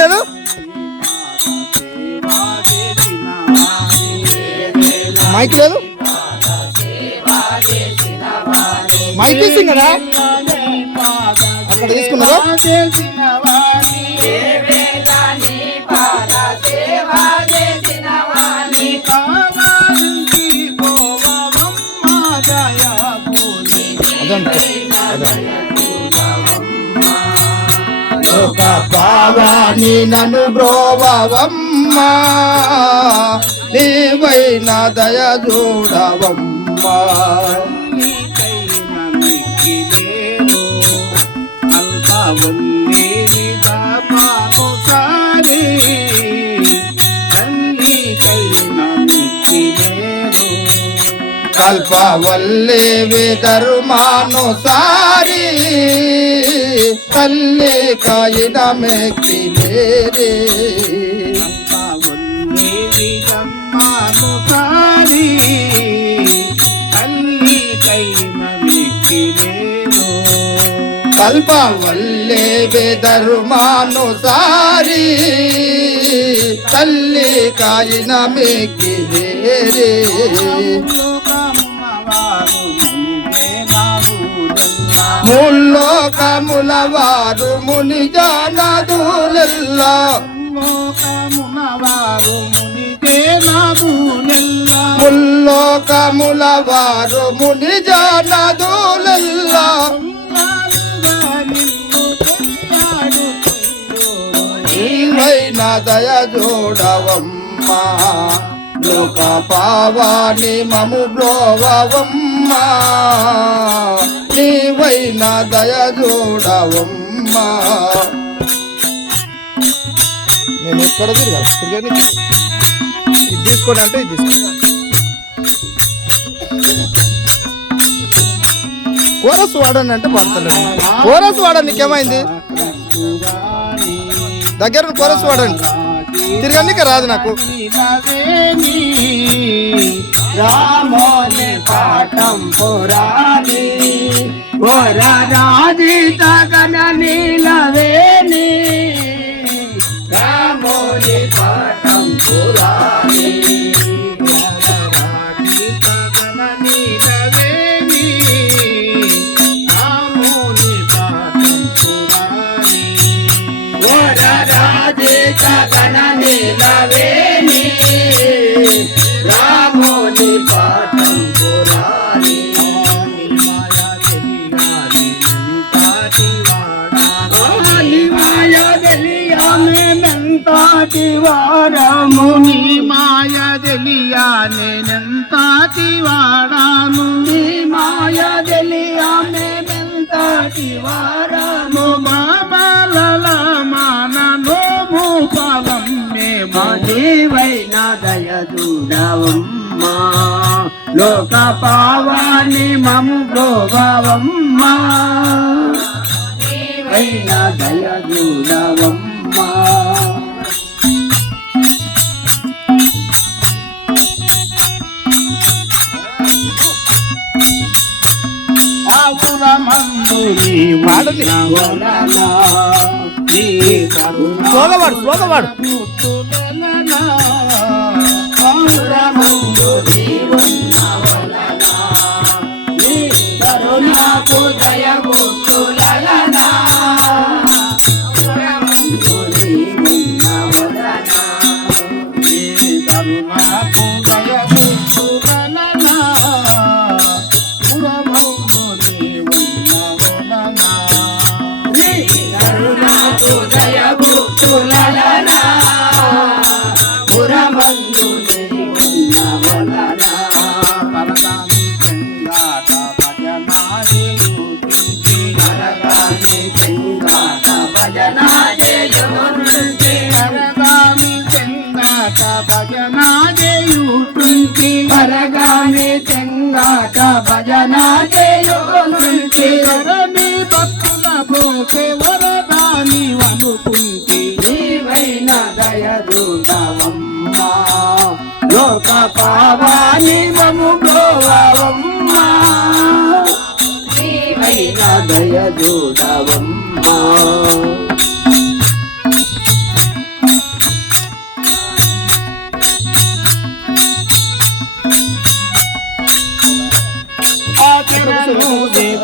లేదు మైక్ లేదు? మైక్ తీసింది కదా? అక్కడ తీసుకున్నారా అదంటే అదే ఒక పావాని నన్ను బ్రోవమ్మా నీవైన దయ చూడవమ్మా ಕಲ್ಪವಲ್ಲಿವೆ ಧರ್ಮಾನುಸಾರಿ ಕಲ್ಲಿ ಕಾಯಿನ ಮೇಕಿಲೇರಿ ಧರ್ಮಾನುಸಾರಿ ಕಲ್ಲಿ ಕೈನ ಮೇಕಿಲೇರು ಕಲ್ಪವಲ್ಲಿವೆ ಧರ್ಮಾನುಸಾರಿ ಕಲ್ಲಿ ಕಾಯಿನ ಮೇಕಿಲೇರಿ ముల్లోకముల వారు ముని జానదులెల్లా ముల్లోకముల వారు ముని జానదులెల్లా దయ చూడవమ్మా లోక పావాని మము బ్రోవమ్మా నీవైన దయ నేను ఎక్కడ తిరగని ఇది తీసుకోండి అంటే ఇది తీసుకోండి. కోరస్ వాడని అంటే పడతలేదు కోరస్ వాడండి నీకేమైంది? దగ్గర కోరస్ వాడండి. తిరగడానికి రాదు నాకు. రామోని పాఠం పురాణి వరరాజి తగన నీలవేణి. రామోని పాఠం పురాణి వారాము నీ మాయ తెలియానేనంతాటి వాడాను నీ మాయ తెలియామెంతాటి వారాము. మామల మాన నోము పాలం మేము జీవైన దయ చూడవమ్మా లోక పావాని మము గోవమ్మా జీవైన నీ కరుణ స్లోగా వాడు స్లోగా వాడు చెంగాట భజనాదేయుటి పరగామి చెంగాట భజనాదేయుటి కరణి భక్తుల పోకే వరదాని అనుకుంటి నీవైన దయదూతవమ్మా. లోక పావాని మము గోవమ్మా నీవైన దయదూతవమ్మా.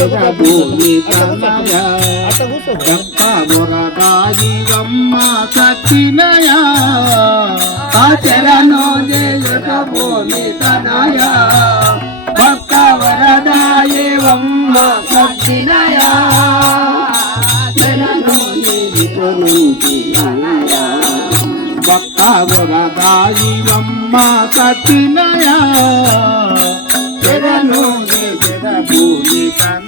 భూమి తనయ భక్త వరదాయివమ్మ సత్తినయ ఆచరణో జయత భూమి తనయ భక్త వరదాయివమ్మ సత్తినయ శరణో జయత భక్త వరదాయివమ్మ తనయ ధరణీయే ముల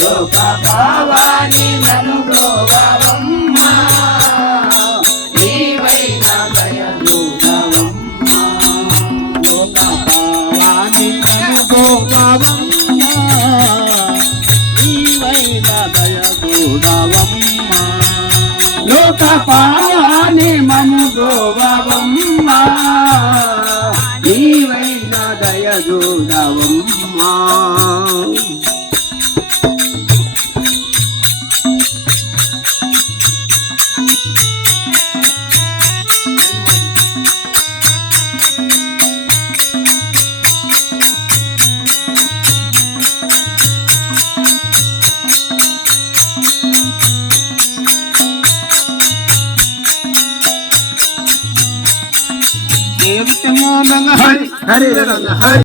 లోక భావాన్ని నను గోవమ్మ దయగూడవమ్మ దేవత మూలంగా హరి హరి